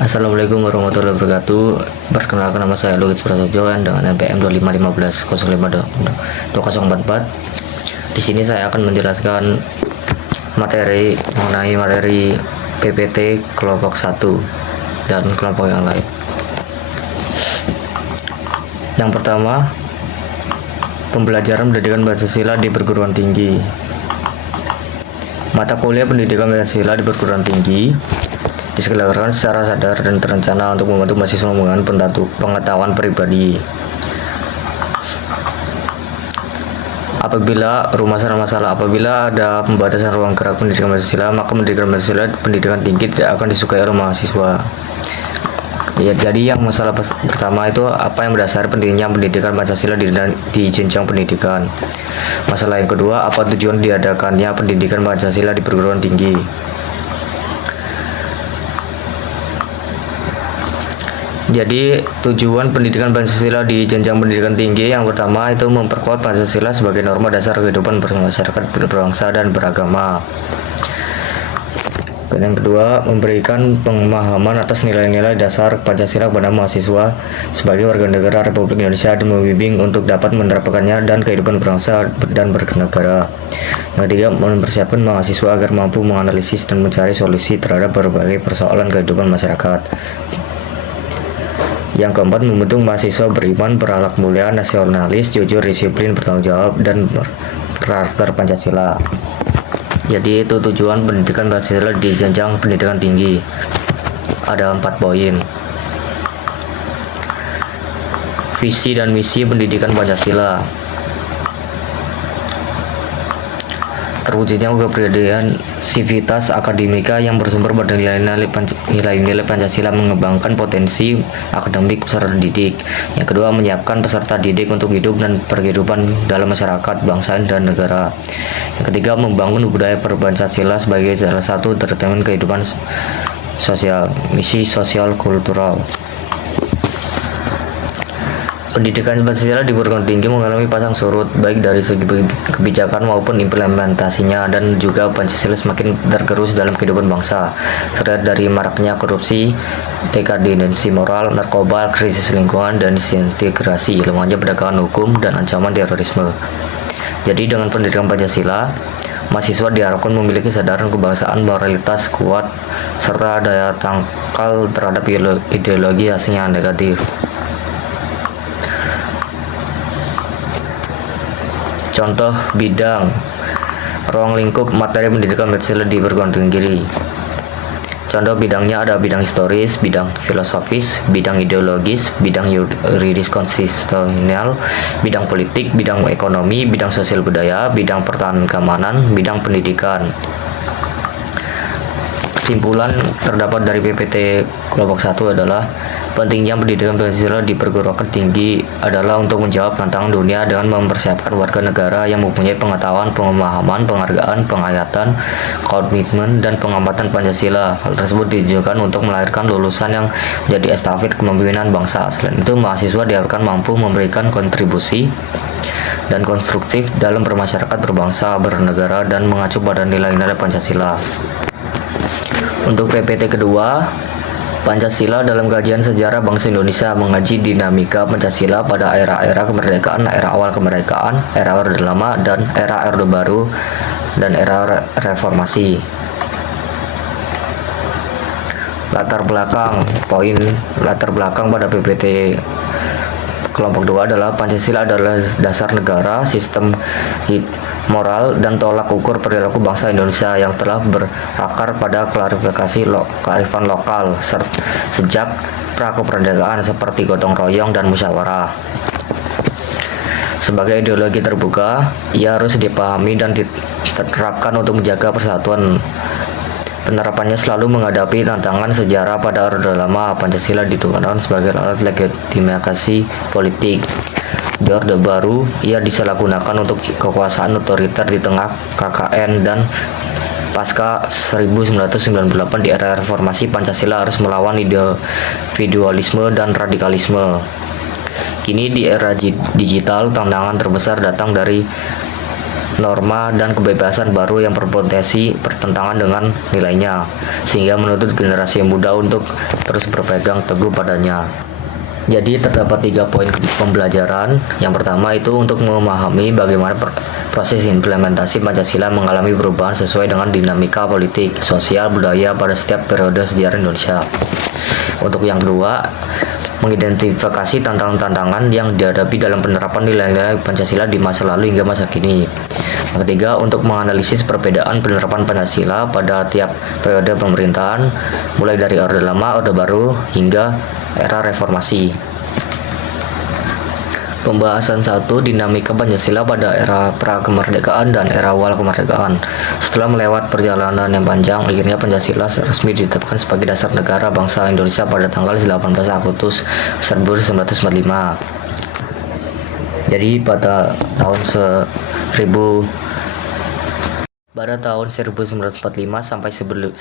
Assalamualaikum warahmatullahi wabarakatuh. Perkenalkan, nama saya Luis Prasojo dengan NPM 2515052044. Di sini saya akan menjelaskan mengenai materi PPT kelompok 1 dan kelompok yang lain. Yang pertama, pembelajaran pendidikan Pancasila di perguruan tinggi. Mata kuliah pendidikan Pancasila di perguruan tinggi diselenggarakan secara sadar dan terencana untuk membantu mahasiswa menggunakan pengetahuan pribadi. Apabila ada pembatasan ruang gerak pendidikan Pancasila, maka pendidikan tinggi tidak akan disukai oleh mahasiswa. Ya, jadi yang masalah pertama itu apa yang mendasari pentingnya pendidikan Pancasila di jenjang pendidikan. Masalah yang kedua, apa tujuan diadakannya pendidikan Pancasila di perguruan tinggi. Jadi tujuan pendidikan Pancasila di jenjang pendidikan tinggi yang pertama itu memperkuat Pancasila sebagai norma dasar kehidupan bermasyarakat, berbangsa dan beragama. Dan yang kedua, memberikan pemahaman atas nilai-nilai dasar Pancasila kepada mahasiswa sebagai warga negara Republik Indonesia dan membimbing untuk dapat menerapkannya dan kehidupan berbangsa dan bernegara. Yang ketiga, mempersiapkan mahasiswa agar mampu menganalisis dan mencari solusi terhadap berbagai persoalan kehidupan masyarakat. Yang keempat, membentuk mahasiswa beriman, berakhlak mulia, nasionalis, jujur, disiplin, bertanggung jawab, dan berkarakter Pancasila. Jadi itu tujuan pendidikan Pancasila di jenjang pendidikan tinggi. Ada 4 poin. Visi dan misi pendidikan Pancasila. Terwujudnya kepribadian sivitas akademika yang bersumber pada nilai-nilai Pancasila, mengembangkan potensi akademik peserta didik. Yang kedua, menyiapkan peserta didik untuk hidup dan berkehidupan dalam masyarakat, bangsa, dan negara. Yang ketiga, membangun budaya Pancasila sebagai salah satu determinan kehidupan sosial, misi sosial kultural. Pendidikan Pancasila di perguruan tinggi mengalami pasang surut baik dari segi kebijakan maupun implementasinya, dan juga Pancasila semakin tergerus dalam kehidupan bangsa, terlihat dari maraknya korupsi, dekadensi moral, narkoba, krisis lingkungan, dan disintegrasi lemahnya penegakan hukum dan ancaman terorisme. Jadi dengan pendidikan Pancasila, mahasiswa diharapkan memiliki kesadaran kebangsaan, moralitas kuat, serta daya tangkal terhadap ideologi asing yang negatif. Contoh bidang ruang lingkup materi pendidikan Pancasila di perguruan tinggi. Contoh bidangnya ada bidang historis, bidang filosofis, bidang ideologis, bidang yuridis konstitusional, bidang politik, bidang ekonomi, bidang sosial budaya, bidang pertahanan keamanan, bidang pendidikan. Kesimpulan terdapat dari PPT kelompok 1 adalah pentingnya pendidikan Pancasila di perguruan tinggi adalah untuk menjawab tantangan dunia dengan mempersiapkan warga negara yang mempunyai pengetahuan, pemahaman, penghargaan, penghayatan, komitmen, dan pengamatan Pancasila. Hal tersebut ditujukan untuk melahirkan lulusan yang menjadi estafet kepemimpinan bangsa. Selain itu, mahasiswa diharapkan mampu memberikan kontribusi dan konstruktif dalam bermasyarakat, berbangsa, bernegara, dan mengacu pada nilai-nilai Pancasila. Untuk PPT kedua, Pancasila dalam kajian sejarah bangsa Indonesia, mengaji dinamika Pancasila pada era-era kemerdekaan, era awal kemerdekaan, era Orde Lama, dan era Orde Baru, dan era reformasi. Latar belakang pada PPT kelompok 2 adalah Pancasila adalah dasar negara, sistem moral, dan tolak ukur perilaku bangsa Indonesia yang telah berakar pada klarifikasi kearifan lokal sejak pra-kemerdekaan seperti gotong royong dan musyawarah. Sebagai ideologi terbuka, ia harus dipahami dan diterapkan untuk menjaga persatuan. Penerapannya selalu menghadapi tantangan sejarah. Pada Orde Lama, Pancasila digunakan sebagai alat legitimasi politik. Di Orde Baru, ia disalahgunakan untuk kekuasaan otoriter di tengah KKN, dan pasca 1998 di era reformasi, Pancasila harus melawan individualisme dan radikalisme. Kini di era digital, tantangan terbesar datang dari norma dan kebebasan baru yang berpotensi bertentangan dengan nilainya, sehingga menuntut generasi muda untuk terus berpegang teguh padanya. Jadi terdapat 3 poin pembelajaran. Yang pertama itu untuk memahami bagaimana proses implementasi Pancasila mengalami perubahan sesuai dengan dinamika politik, sosial, budaya pada setiap periode sejarah Indonesia. Untuk yang kedua, mengidentifikasi tantangan-tantangan yang dihadapi dalam penerapan nilai-nilai Pancasila di masa lalu hingga masa kini. Yang ketiga, untuk menganalisis perbedaan penerapan Pancasila pada tiap periode pemerintahan, mulai dari Orde Lama, Orde Baru, hingga era reformasi. Pembahasan 1. Dinamika Pancasila pada era pra-kemerdekaan dan era awal kemerdekaan. Setelah melewat perjalanan yang panjang, akhirnya Pancasila resmi ditetapkan sebagai dasar negara bangsa Indonesia pada tanggal 18 Agustus 1945. Jadi pada tahun 1945 sampai 1950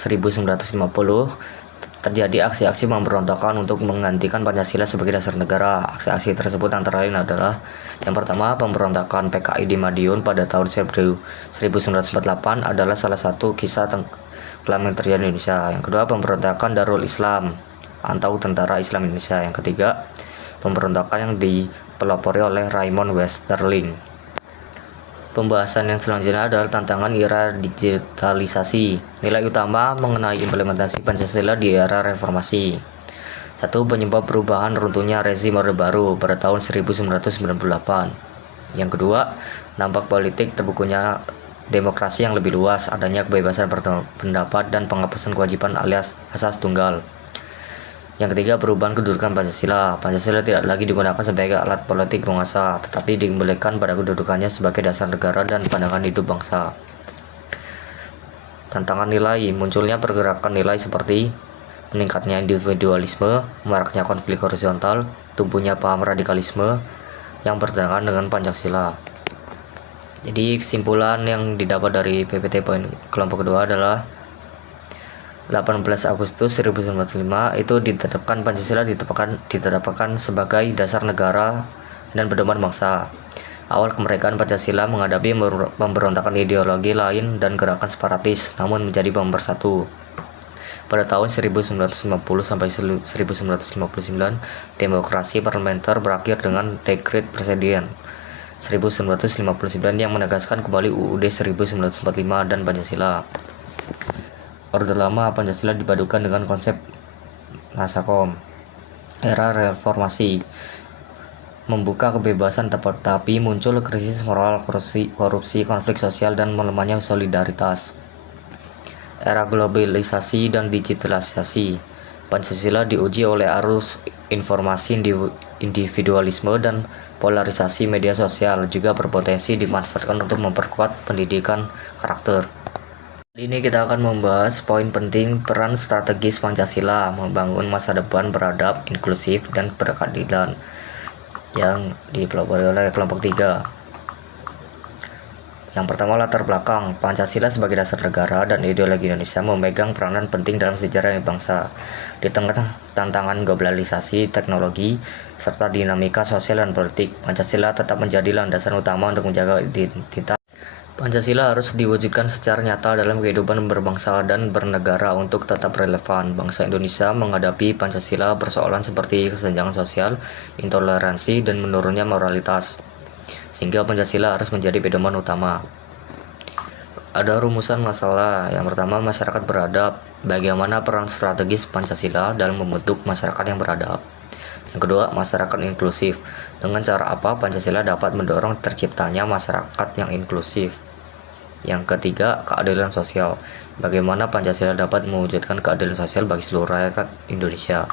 terjadi aksi-aksi pemberontakan untuk menggantikan Pancasila sebagai dasar negara. Aksi-aksi tersebut antara lain adalah: yang pertama, pemberontakan PKI di Madiun pada tahun 1948 adalah salah satu kisah kelam yang terjadi di Indonesia. Yang kedua, pemberontakan Darul Islam atau Tentara Islam Indonesia. Yang ketiga, pemberontakan yang dipelopori oleh Raymond Westerling. Pembahasan yang selanjutnya adalah tantangan era digitalisasi. Nilai utama mengenai implementasi Pancasila di era reformasi. 1. Penyebab perubahan runtuhnya rezim Orde Baru pada tahun 1998. Yang kedua, dampak politik terbukunya demokrasi yang lebih luas, adanya kebebasan berpendapat dan penghapusan kewajiban alias asas tunggal. Yang ketiga, perubahan kedudukan Pancasila. Pancasila tidak lagi digunakan sebagai alat politik penguasa, tetapi dikembalikan pada kedudukannya sebagai dasar negara dan pandangan hidup bangsa. Tantangan nilai: munculnya pergerakan nilai seperti meningkatnya individualisme, maraknya konflik horizontal, tumbuhnya paham radikalisme yang bertentangan dengan Pancasila. Jadi kesimpulan yang didapat dari PPT poin kelompok kedua adalah 18 Agustus 1945 itu ditetapkan Pancasila ditetapkan sebagai dasar negara dan pedoman bangsa. Awal kemerdekaan Pancasila menghadapi pemberontakan ideologi lain dan gerakan separatis, namun menjadi pemersatu. Pada tahun 1950 sampai 1959, demokrasi parlementer berakhir dengan dekret presiden 1959 yang menegaskan kembali UUD 1945 dan Pancasila. Orde Lama Pancasila dipadukan dengan konsep Nasakom. Era reformasi membuka kebebasan tapi muncul krisis moral, korupsi, konflik sosial, dan melemahnya solidaritas. Era globalisasi dan digitalisasi. Pancasila diuji oleh arus informasi, individualisme, dan polarisasi media sosial, juga berpotensi dimanfaatkan untuk memperkuat pendidikan karakter. Kali ini kita akan membahas poin penting peran strategis Pancasila membangun masa depan beradab, inklusif, dan berkeadilan yang dipelopori oleh kelompok 3. Yang pertama, latar belakang. Pancasila sebagai dasar negara dan ideologi Indonesia memegang peranan penting dalam sejarah bangsa. Di tengah tantangan globalisasi, teknologi, serta dinamika sosial dan politik, Pancasila tetap menjadi landasan utama untuk menjaga identitas. Pancasila harus diwujudkan secara nyata dalam kehidupan berbangsa dan bernegara untuk tetap relevan. Bangsa Indonesia menghadapi Pancasila persoalan seperti kesenjangan sosial, intoleransi, dan menurunnya moralitas, sehingga Pancasila harus menjadi pedoman utama. Ada rumusan masalah. Yang pertama, masyarakat beradab. Bagaimana peran strategis Pancasila dalam membentuk masyarakat yang beradab? Yang kedua, masyarakat inklusif. Dengan cara apa Pancasila dapat mendorong terciptanya masyarakat yang inklusif? Yang ketiga, keadilan sosial. Bagaimana Pancasila dapat mewujudkan keadilan sosial bagi seluruh rakyat Indonesia?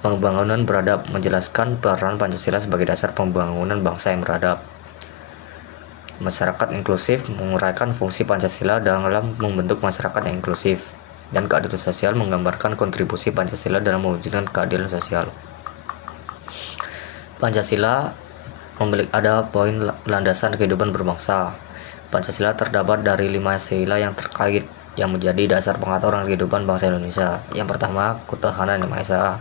Pembangunan beradab, menjelaskan peran Pancasila sebagai dasar pembangunan bangsa yang beradab. Masyarakat inklusif, menguraikan fungsi Pancasila dalam membentuk masyarakat yang inklusif. Dan keadilan sosial, menggambarkan kontribusi Pancasila dalam mewujudkan keadilan sosial. Pancasila ada poin landasan kehidupan berbangsa. Pancasila terdapat dari 5 sila yang terkait yang menjadi dasar pengaturan kehidupan bangsa Indonesia. Yang pertama, ketuhanan yang Maha Esa.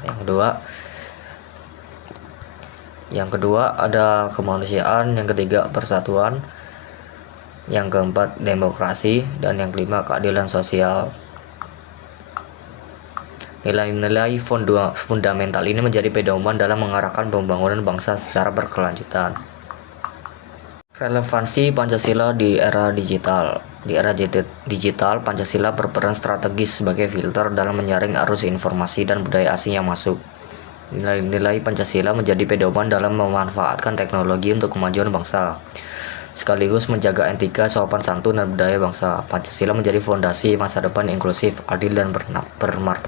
Yang kedua ada kemanusiaan. Yang ketiga, persatuan. Yang keempat, demokrasi. Dan yang kelima, keadilan sosial. Nilai-nilai fundamental ini menjadi pedoman dalam mengarahkan pembangunan bangsa secara berkelanjutan. Relevansi Pancasila di era digital. Di era digital, Pancasila berperan strategis sebagai filter dalam menyaring arus informasi dan budaya asing yang masuk. Nilai-nilai Pancasila menjadi pedoman dalam memanfaatkan teknologi untuk kemajuan bangsa, sekaligus menjaga etika, sopan santun, dan budaya bangsa. Pancasila menjadi fondasi masa depan inklusif, adil, dan bermartabat.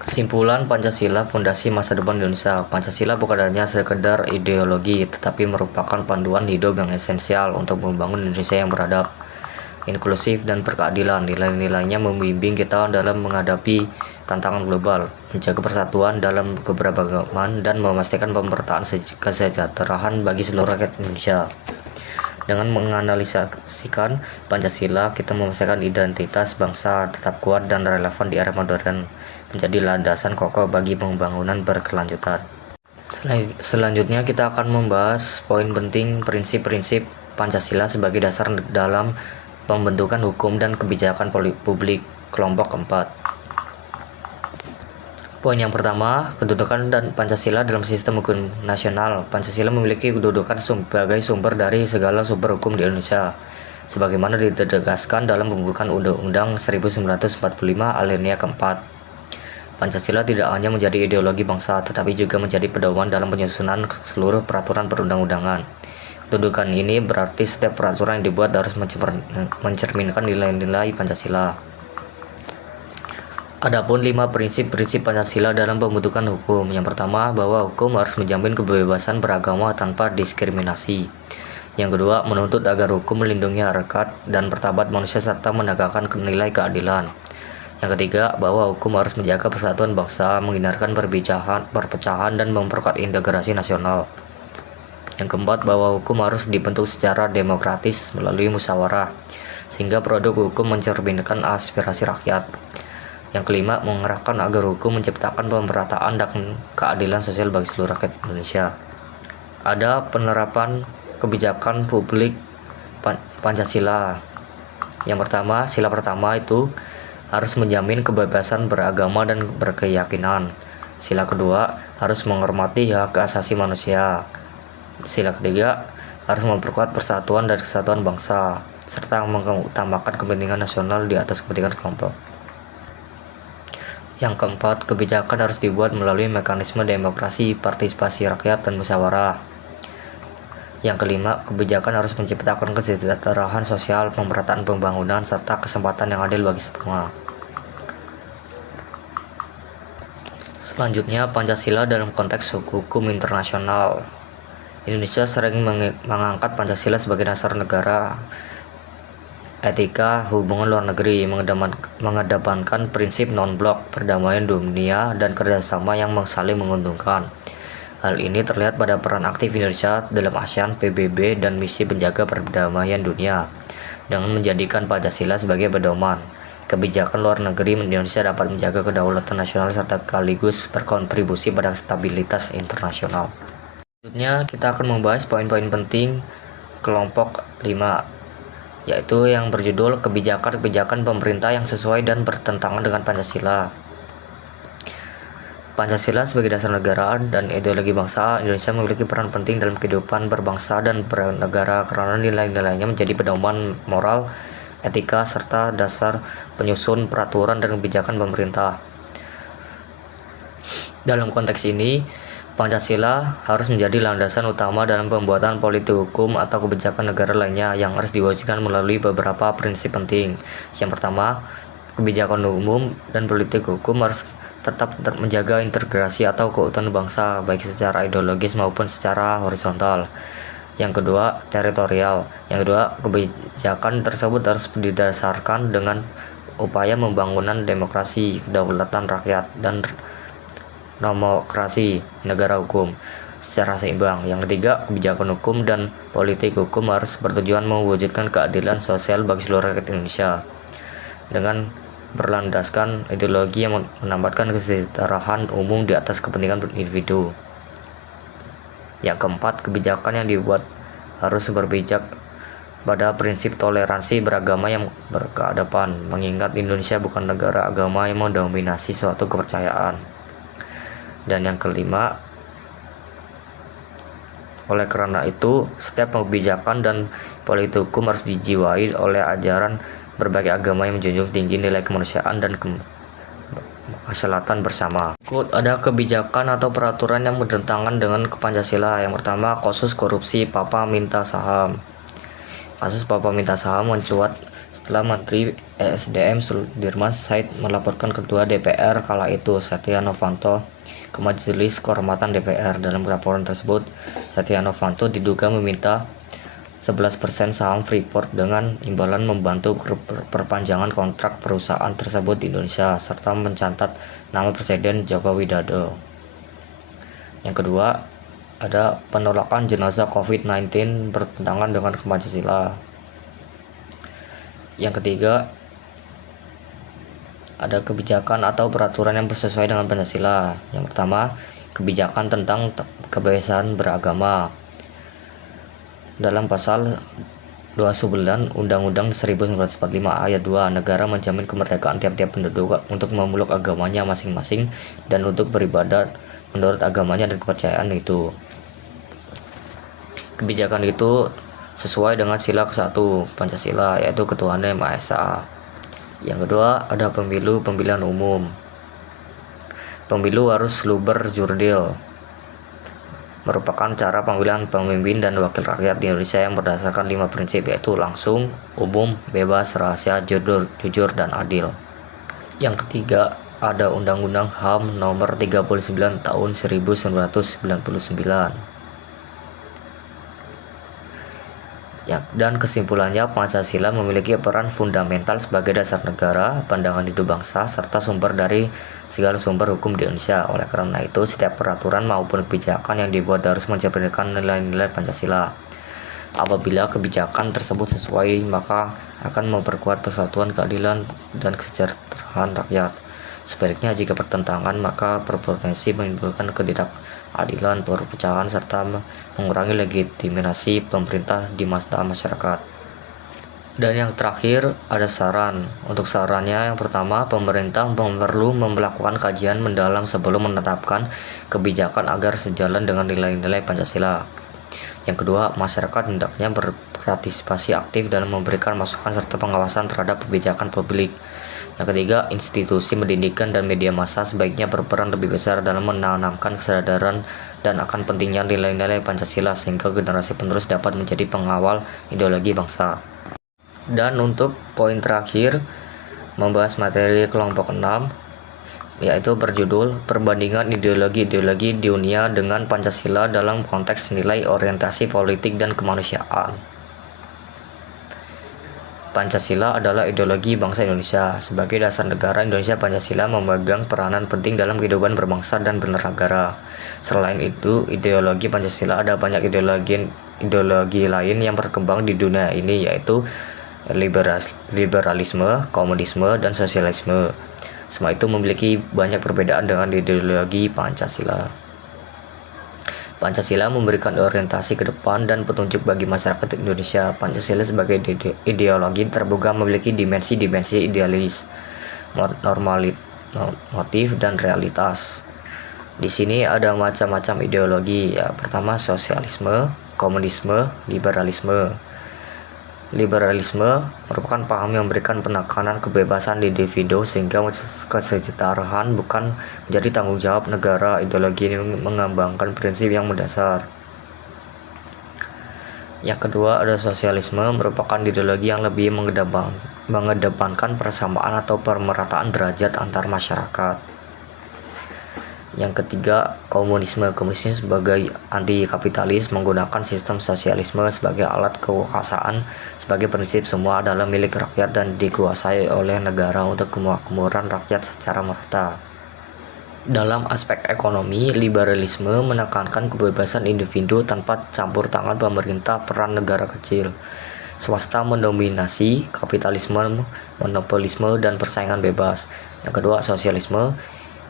Kesimpulan Pancasila, fondasi masa depan Indonesia. Pancasila bukan hanya sekedar ideologi, tetapi merupakan panduan hidup yang esensial untuk membangun Indonesia yang beradab, inklusif, dan berkeadilan. Nilai-nilainya membimbing kita dalam menghadapi tantangan global, menjaga persatuan dalam keberagaman, dan memastikan pemerataan kesejahteraan bagi seluruh rakyat Indonesia. Dengan menganalisasikan Pancasila, kita memastikan identitas bangsa tetap kuat dan relevan di era modern, menjadi landasan kokoh bagi pembangunan berkelanjutan. Selanjutnya kita akan membahas poin penting prinsip-prinsip Pancasila sebagai dasar dalam pembentukan hukum dan kebijakan publik kelompok 4. Poin yang pertama, kedudukan dan Pancasila dalam sistem hukum nasional. Pancasila memiliki kedudukan sebagai sumber dari segala sumber hukum di Indonesia, sebagaimana ditegaskan dalam pembentukan Undang-Undang 1945 alinea keempat. Pancasila tidak hanya menjadi ideologi bangsa, tetapi juga menjadi pedoman dalam penyusunan seluruh peraturan perundang-undangan. Kedudukan ini berarti setiap peraturan yang dibuat harus mencerminkan nilai-nilai Pancasila. Adapun 5 prinsip-prinsip Pancasila dalam pembentukan hukum. Yang pertama, bahwa hukum harus menjamin kebebasan beragama tanpa diskriminasi. Yang kedua, menuntut agar hukum melindungi harkat dan martabat manusia serta menegakkan nilai keadilan. Yang ketiga, bahwa hukum harus menjaga persatuan bangsa, menghindarkan perpecahan, dan memperkuat integrasi nasional. Yang keempat, bahwa hukum harus dibentuk secara demokratis melalui musyawarah, sehingga produk hukum mencerminkan aspirasi rakyat. Yang kelima, mengarahkan agar hukum menciptakan pemerataan dan keadilan sosial bagi seluruh rakyat Indonesia. Ada penerapan kebijakan publik Pancasila. Yang pertama, sila pertama itu harus menjamin kebebasan beragama dan berkeyakinan. Sila kedua, harus menghormati hak asasi manusia. Sila ketiga, harus memperkuat persatuan dan kesatuan bangsa, serta mengutamakan kepentingan nasional di atas kepentingan kelompok. Yang keempat, kebijakan harus dibuat melalui mekanisme demokrasi, partisipasi rakyat, dan musyawarah. Yang kelima, kebijakan harus menciptakan kesejahteraan sosial, pemerataan pembangunan, serta kesempatan yang adil bagi semua. Selanjutnya, Pancasila dalam konteks hukum internasional. Indonesia sering mengangkat Pancasila sebagai dasar negara, etika, hubungan luar negeri, mengedepankan prinsip non-blok, perdamaian dunia, dan kerjasama yang saling menguntungkan. Hal ini terlihat pada peran aktif Indonesia dalam ASEAN, PBB, dan misi penjaga perdamaian dunia. Dengan menjadikan Pancasila sebagai pedoman kebijakan luar negeri, Indonesia dapat menjaga kedaulatan nasional serta sekaligus berkontribusi pada stabilitas internasional. Selanjutnya, kita akan membahas poin-poin penting kelompok 5, yaitu yang berjudul kebijakan-kebijakan pemerintah yang sesuai dan bertentangan dengan Pancasila. Pancasila sebagai dasar negara dan ideologi bangsa, Indonesia memiliki peran penting dalam kehidupan berbangsa dan bernegara karena nilai-nilainya menjadi pedoman moral, etika, serta dasar penyusun peraturan dan kebijakan pemerintah. Dalam konteks ini, Pancasila harus menjadi landasan utama dalam pembuatan politik hukum atau kebijakan negara lainnya yang harus diwujudkan melalui beberapa prinsip penting. Yang pertama, kebijakan umum dan politik hukum harus tetap menjaga integrasi atau keutuhan bangsa, baik secara ideologis maupun secara horizontal. Yang kedua, teritorial. Yang kedua, kebijakan tersebut harus didasarkan dengan upaya pembangunan demokrasi, kedaulatan rakyat, dan demokrasi negara hukum secara seimbang. Yang ketiga, kebijakan hukum dan politik hukum harus bertujuan mewujudkan keadilan sosial bagi seluruh rakyat Indonesia dengan berlandaskan ideologi yang menempatkan kesejahteraan umum di atas kepentingan individu. Yang keempat, kebijakan yang dibuat harus berpijak pada prinsip toleransi beragama yang berkeadaban, mengingat Indonesia bukan negara agama yang mendominasi suatu kepercayaan. Dan yang kelima, oleh karena itu, setiap kebijakan dan politik hukum harus dijiwai oleh ajaran berbagai agama yang menjunjung tinggi nilai kemanusiaan dan kemaslahatan bersama. Ada kebijakan atau peraturan yang bertentangan dengan Pancasila. Yang pertama, kasus korupsi Papa minta saham. Kasus Papa minta saham mencuat setelah Menteri ESDM Sudirman Said melaporkan Ketua DPR kala itu, Setia Novanto, ke Majelis Kehormatan DPR. Dalam laporan tersebut, Setia Novanto diduga meminta 11% saham Freeport dengan imbalan membantu perpanjangan kontrak perusahaan tersebut di Indonesia, serta mencatat nama Presiden Joko Widodo. Yang kedua, ada penolakan jenazah COVID-19 bertentangan dengan Pancasila. Yang ketiga, ada kebijakan atau peraturan yang sesuai dengan Pancasila. Yang pertama, kebijakan tentang kebebasan beragama. Dalam pasal 29 Undang-Undang 1945 ayat 2, negara menjamin kemerdekaan tiap-tiap penduduk untuk memeluk agamanya masing-masing dan untuk beribadat menurut agamanya dan kepercayaan itu. Kebijakan itu sesuai dengan sila ke-1 Pancasila, yaitu ketuhanan yang Maha Esa. Yang kedua, ada pemilihan umum. Pemilu harus luber jurdil, merupakan cara pemilihan pemimpin dan wakil rakyat di Indonesia yang berdasarkan 5 prinsip, yaitu langsung, umum, bebas, rahasia, jujur, dan adil. Yang ketiga, ada Undang-Undang HAM nomor 39 tahun 1999. Ya, dan kesimpulannya, Pancasila memiliki peran fundamental sebagai dasar negara, pandangan hidup bangsa, serta sumber dari segala sumber hukum di Indonesia. Oleh karena itu, setiap peraturan maupun kebijakan yang dibuat harus mencerminkan nilai-nilai Pancasila. Apabila kebijakan tersebut sesuai, maka akan memperkuat persatuan, keadilan, dan kesejahteraan rakyat. Sebaliknya, jika bertentangan, maka berpotensi menimbulkan ketidakadilan, perpecahan, serta mengurangi legitimasi pemerintah di mata masyarakat. Dan yang terakhir, ada saran. Untuk sarannya, yang pertama, pemerintah perlu melakukan kajian mendalam sebelum menetapkan kebijakan agar sejalan dengan nilai-nilai Pancasila. Yang kedua, masyarakat hendaknya berpartisipasi aktif dalam memberikan masukan serta pengawasan terhadap kebijakan publik. Yang ketiga, institusi pendidikan dan media massa sebaiknya berperan lebih besar dalam menanamkan kesadaran dan akan pentingnya nilai-nilai Pancasila sehingga generasi penerus dapat menjadi pengawal ideologi bangsa. Dan untuk poin terakhir, membahas materi kelompok 6, yaitu berjudul Perbandingan Ideologi-Ideologi di Dunia dengan Pancasila dalam konteks nilai orientasi politik dan kemanusiaan. Pancasila adalah ideologi bangsa Indonesia. Sebagai dasar negara Indonesia, Pancasila memegang peranan penting dalam kehidupan berbangsa dan bernegara. Selain itu, ideologi Pancasila ada banyak ideologi lain yang berkembang di dunia ini, yaitu liberalisme, komunisme, dan sosialisme. Semua itu memiliki banyak perbedaan dengan ideologi Pancasila. Pancasila memberikan orientasi ke depan dan petunjuk bagi masyarakat Indonesia. Pancasila sebagai ideologi terbuka memiliki dimensi-dimensi idealis, normatif, dan realitas. Di sini ada macam-macam ideologi. Ya, pertama, sosialisme, komunisme, liberalisme. Liberalisme merupakan paham yang memberikan penekanan kebebasan individu sehingga kesejahteraan bukan menjadi tanggung jawab negara. Ideologi ini mengembangkan prinsip yang mendasar. Yang kedua, ada sosialisme, merupakan ideologi yang lebih mengedepankan persamaan atau pemerataan derajat antar masyarakat. Yang ketiga, komunisme. Komunisme sebagai anti-kapitalis menggunakan sistem sosialisme sebagai alat kekuasaan. Sebagai prinsip, semua adalah milik rakyat dan dikuasai oleh negara untuk kemakmuran rakyat secara merata. Dalam aspek ekonomi, liberalisme menekankan kebebasan individu tanpa campur tangan pemerintah, peran negara kecil. Swasta mendominasi, kapitalisme, monopolisme, dan persaingan bebas. Yang kedua, sosialisme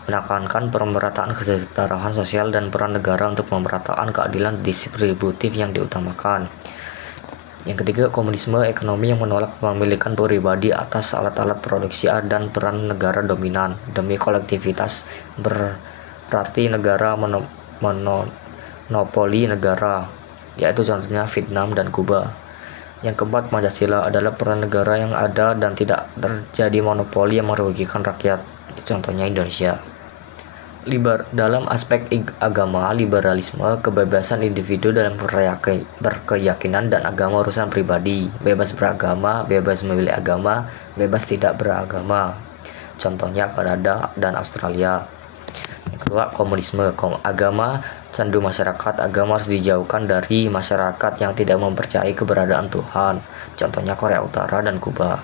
menekankan pemerataan kesejahteraan sosial dan peran negara untuk pemerataan keadilan distributif yang diutamakan. Yang ketiga, komunisme, ekonomi yang menolak kepemilikan pribadi atas alat-alat produksi dan peran negara dominan demi kolektivitas, berarti negara monopoli negara, yaitu contohnya Vietnam dan Kuba. Yang keempat, Pancasila adalah peran negara yang ada dan tidak terjadi monopoli yang merugikan rakyat, contohnya Indonesia. Dalam aspek agama, liberalisme, kebebasan individu dalam berkeyakinan dan agama urusan pribadi, bebas beragama, bebas memilih agama, bebas tidak beragama, contohnya Kanada dan Australia. Yang kedua, komunisme, agama candu masyarakat, agama harus dijauhkan dari masyarakat yang tidak mempercayai keberadaan Tuhan, contohnya Korea Utara dan Kuba.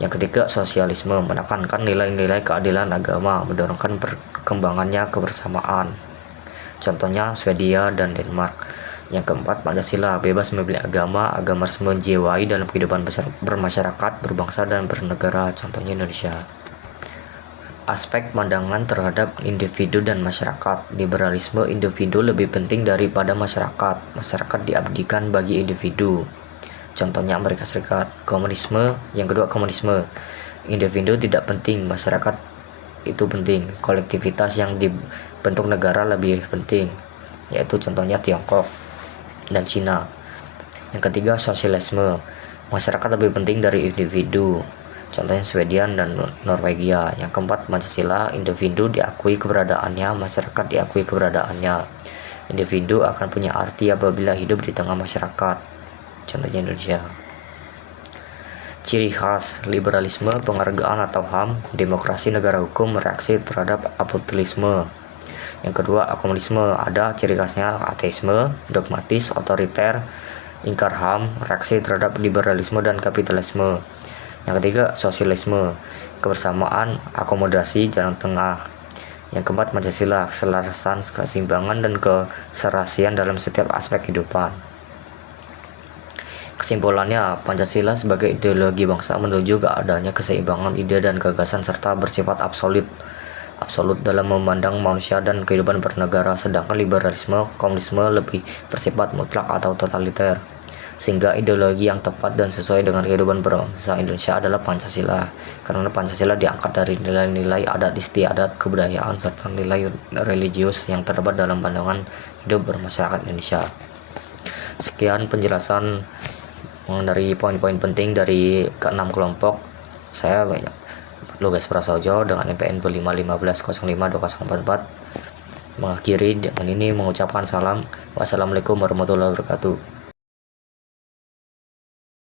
Yang ketiga, sosialisme, menekankan nilai-nilai keadilan agama, mendorongkan perkembangannya kebersamaan, contohnya Swedia dan Denmark. Yang keempat, Pancasila, bebas memilih agama, agama harus menjiwai dalam kehidupan bermasyarakat, berbangsa dan bernegara, contohnya Indonesia. Aspek pandangan terhadap individu dan masyarakat, liberalisme, individu lebih penting daripada masyarakat, masyarakat diabdikan bagi individu, contohnya Amerika Serikat. Komunisme, yang kedua, komunisme, individu tidak penting, masyarakat itu penting, kolektivitas yang dibentuk negara lebih penting, yaitu contohnya Tiongkok dan Cina. Yang ketiga, sosialisme, masyarakat lebih penting dari individu, contohnya Swedia dan Norwegia. Yang keempat, Pancasila, individu diakui keberadaannya, masyarakat diakui keberadaannya. Individu akan punya arti apabila hidup di tengah masyarakat, contohnya Indonesia. Ciri khas liberalisme, penghargaan atau HAM, demokrasi, negara hukum, reaksi terhadap absolutisme. Yang kedua, komunisme, ada ciri khasnya ateisme, dogmatis, otoriter, ingkar HAM, reaksi terhadap liberalisme dan kapitalisme. Yang ketiga, sosialisme, kebersamaan, akomodasi, jalan tengah. Yang keempat, Pancasila, keselarasan, keseimbangan, dan keserasian dalam setiap aspek kehidupan. Kesimpulannya, Pancasila sebagai ideologi bangsa menuju ke adanya keseimbangan ide dan gagasan serta bersifat absolut dalam memandang manusia dan kehidupan bernegara, sedangkan liberalisme, komunisme lebih bersifat mutlak atau totaliter. Sehingga ideologi yang tepat dan sesuai dengan kehidupan berbangsa Indonesia adalah Pancasila, karena Pancasila diangkat dari nilai-nilai adat istiadat, kebudayaan, serta nilai religius yang terdapat dalam pandangan hidup bermasyarakat Indonesia. Sekian penjelasan dari poin-poin penting dari ke-6 kelompok. Saya Lugas Prasojo dengan NPN 515505244 mengakhiri dengan ini mengucapkan salam. Wassalamualaikum warahmatullahi wabarakatuh.